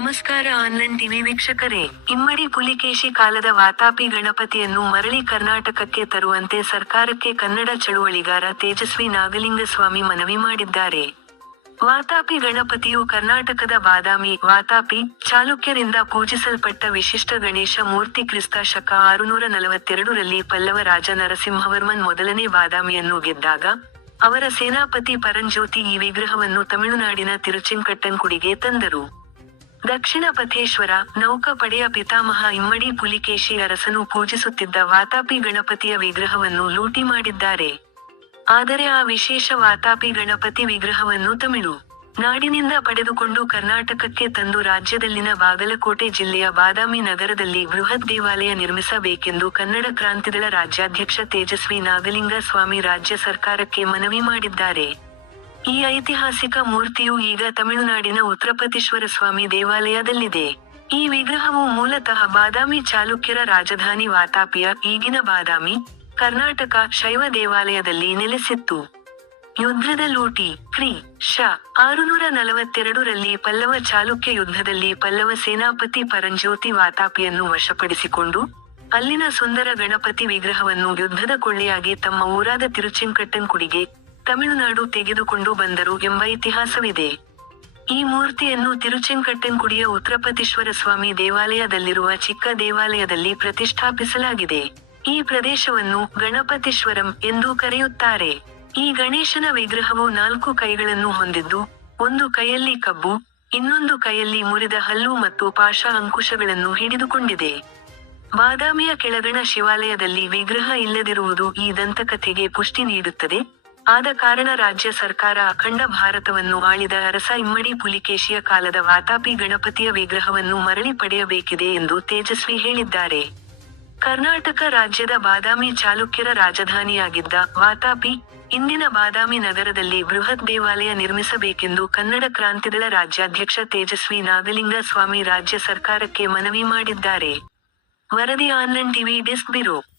ನಮಸ್ಕಾರ online TV ವೀಕ್ಷಕರೇ. ಇಮ್ಮಡಿ ಪುಲಿಕೇಶಿ ಕಾಲದ ವಾತಾಪಿ ಗಣಪತಿಯನ್ನು ಮರಳಿ ಕರ್ನಾಟಕಕ್ಕೆ ತರುವಂತೆ ಸರ್ಕಾರಕ್ಕೆ ಕನ್ನಡ ಚಳುವಳಿಗಾರ ತೇಜಸ್ವಿ ನಾಗಲಿಂಗಸ್ವಾಮಿ ಮನವಿ ಮಾಡಿದ್ದಾರೆ. ವಾತಾಪಿ ಗಣಪತಿಯು ಕರ್ನಾಟಕದ ಬಾದಾಮಿ, ವಾತಾಪಿ ಚಾಲುಕ್ಯರಿಂದ ಪೂಜಿಸಲ್ಪಟ್ಟ ವಿಶಿಷ್ಟ ಗಣೇಶ ಮೂರ್ತಿ ಕ್ರಿಸ್ತ ಶಕ ಆರುನೂರ ನಲವತ್ತೆರಡರಲ್ಲಿ ಪಲ್ಲವ ರಾಜ ನರಸಿಂಹವರ್ಮನ್ ಮೊದಲನೇ ಬಾದಾಮಿಯನ್ನು ಗೆದ್ದಾಗ, ಅವರ ಸೇನಾಪತಿ ಪರಂಜ್ಯೋತಿ ಈ ವಿಗ್ರಹವನ್ನು ತಮಿಳುನಾಡಿನ ತಿರುಚಿಂಕಟ್ಟನ್ಕುಡಿಗೆ ತಂದರು. ದಕ್ಷಿಣ ಪಥೇಶ್ವರ ನೌಕಾಪಡೆಯ ಪಿತಾಮಹ ಇಮ್ಮಡಿ ಪುಲಿಕೇಶಿ ಅರಸನು ಪೂಜಿಸುತ್ತಿದ್ದ ವಾತಾಪಿ ಗಣಪತಿಯ ವಿಗ್ರಹವನ್ನು ಲೂಟಿ ಮಾಡಿದ್ದಾರೆ. ಆದರೆ ಆ ವಿಶೇಷ ವಾತಾಪಿ ಗಣಪತಿ ವಿಗ್ರಹವನ್ನು ತಮಿಳು ನಾಡಿನಿಂದ ಪಡೆದುಕೊಂಡು ಕರ್ನಾಟಕಕ್ಕೆ ತಂದು ರಾಜ್ಯದಲ್ಲಿನ ಬಾಗಲಕೋಟೆ ಜಿಲ್ಲೆಯ ಬಾದಾಮಿ ನಗರದಲ್ಲಿ ಬೃಹತ್ ದೇವಾಲಯ ನಿರ್ಮಿಸಬೇಕೆಂದು ಕನ್ನಡ ಕ್ರಾಂತಿದಳ ರಾಜ್ಯಾಧ್ಯಕ್ಷ ತೇಜಸ್ವಿ ನಾಗಲಿಂಗ ಸ್ವಾಮಿ ರಾಜ್ಯ ಸರ್ಕಾರಕ್ಕೆ ಮನವಿ ಮಾಡಿದ್ದಾರೆ. ಈ ಐತಿಹಾಸಿಕ ಮೂರ್ತಿಯು ಈಗ ತಮಿಳುನಾಡಿನ ಉತ್ತರಪತೀಶ್ವರ ಸ್ವಾಮಿ ದೇವಾಲಯದಲ್ಲಿದೆ. ಈ ವಿಗ್ರಹವು ಮೂಲತಃ ಬಾದಾಮಿ ಚಾಲುಕ್ಯರ ರಾಜಧಾನಿ ವಾತಾಪಿಯ ಈಗಿನ ಬಾದಾಮಿ, ಕರ್ನಾಟಕ ಶೈವ ದೇವಾಲಯದಲ್ಲಿ ನೆಲೆಸಿತ್ತು. ಯುದ್ಧದ ಲೂಟಿ ಕ್ರಿ ಶ ಆರುನೂರ ನಲವತ್ತೆರಡರಲ್ಲಿ ಪಲ್ಲವ ಚಾಲುಕ್ಯ ಯುದ್ಧದಲ್ಲಿ ಪಲ್ಲವ ಸೇನಾಪತಿ ಪರಂಜ್ಯೋತಿ ವಾತಾಪಿಯನ್ನು ವಶಪಡಿಸಿಕೊಂಡು, ಅಲ್ಲಿನ ಸುಂದರ ಗಣಪತಿ ವಿಗ್ರಹವನ್ನು ಯುದ್ಧದ ಕೊಳ್ಳೆಯಾಗಿ ತಮ್ಮ ಊರಾದ ತಿರುಚಿಂಕಟ್ಟನ್ಕುಡಿಗೆ ತಮಿಳುನಾಡು ತೆಗೆದುಕೊಂಡು ಬಂದರು ಎಂಬ ಇತಿಹಾಸವಿದೆ. ಈ ಮೂರ್ತಿಯನ್ನು ತಿರುಚೆಂಕಟ್ಟೆನ್ಕುಡಿಯ ಉತ್ತರಪತೀಶ್ವರ ಸ್ವಾಮಿ ದೇವಾಲಯದಲ್ಲಿರುವ ಚಿಕ್ಕ ದೇವಾಲಯದಲ್ಲಿ ಪ್ರತಿಷ್ಠಾಪಿಸಲಾಗಿದೆ. ಈ ಪ್ರದೇಶವನ್ನು ಗಣಪತೀಶ್ವರಂ ಎಂದು ಕರೆಯುತ್ತಾರೆ. ಈ ಗಣೇಶನ ವಿಗ್ರಹವು ನಾಲ್ಕು ಕೈಗಳನ್ನು ಹೊಂದಿದ್ದು, ಒಂದು ಕೈಯಲ್ಲಿ ಕಬ್ಬು, ಇನ್ನೊಂದು ಕೈಯಲ್ಲಿ ಮುರಿದ ಹಲ್ಲು ಮತ್ತು ಪಾಶ ಅಂಕುಶಗಳನ್ನು ಹಿಡಿದುಕೊಂಡಿದೆ. ಬಾದಾಮಿಯ ಕೆಳಗಣ ಶಿವಾಲಯದಲ್ಲಿ ವಿಗ್ರಹ ಇಲ್ಲದಿರುವುದು ಈ ದಂತಕಥೆಗೆ ಪುಷ್ಟಿ ನೀಡುತ್ತದೆ. ಆದ ಕಾರಣ ರಾಜ್ಯ ಸರ್ಕಾರ ಅಖಂಡ ಭಾರತವನ್ನು ಆಳಿದ ಅರಸ ಇಮ್ಮಡಿ ಪುಲಿಕೇಶಿಯ ಕಾಲದ ವಾತಾಪಿ ಗಣಪತಿಯ ವಿಗ್ರಹವನ್ನು ಮರಳಿ ಪಡೆಯಬೇಕಿದೆ ಎಂದು ತೇಜಸ್ವಿ ಹೇಳಿದ್ದಾರೆ. ಕರ್ನಾಟಕ ರಾಜ್ಯದ ಬಾದಾಮಿ ಚಾಲುಕ್ಯರ ರಾಜಧಾನಿಯಾಗಿದ್ದ ವಾತಾಪಿ ಇಂದಿನ ಬಾದಾಮಿ ನಗರದಲ್ಲಿ ಬೃಹತ್ ದೇವಾಲಯ ನಿರ್ಮಿಸಬೇಕೆಂದು ಕನ್ನಡ ಕ್ರಾಂತಿದಳ ರಾಜ್ಯಾಧ್ಯಕ್ಷ ತೇಜಸ್ವಿ ನಾಗಲಿಂಗ ಸ್ವಾಮಿ ರಾಜ್ಯ ಸರ್ಕಾರಕ್ಕೆ ಮನವಿ ಮಾಡಿದ್ದಾರೆ. ವರದಿ ಆನ್ಲೈನ್ ಟಿವಿ ಡೆಸ್ಕ್ ಬ್ಯೂರೋ.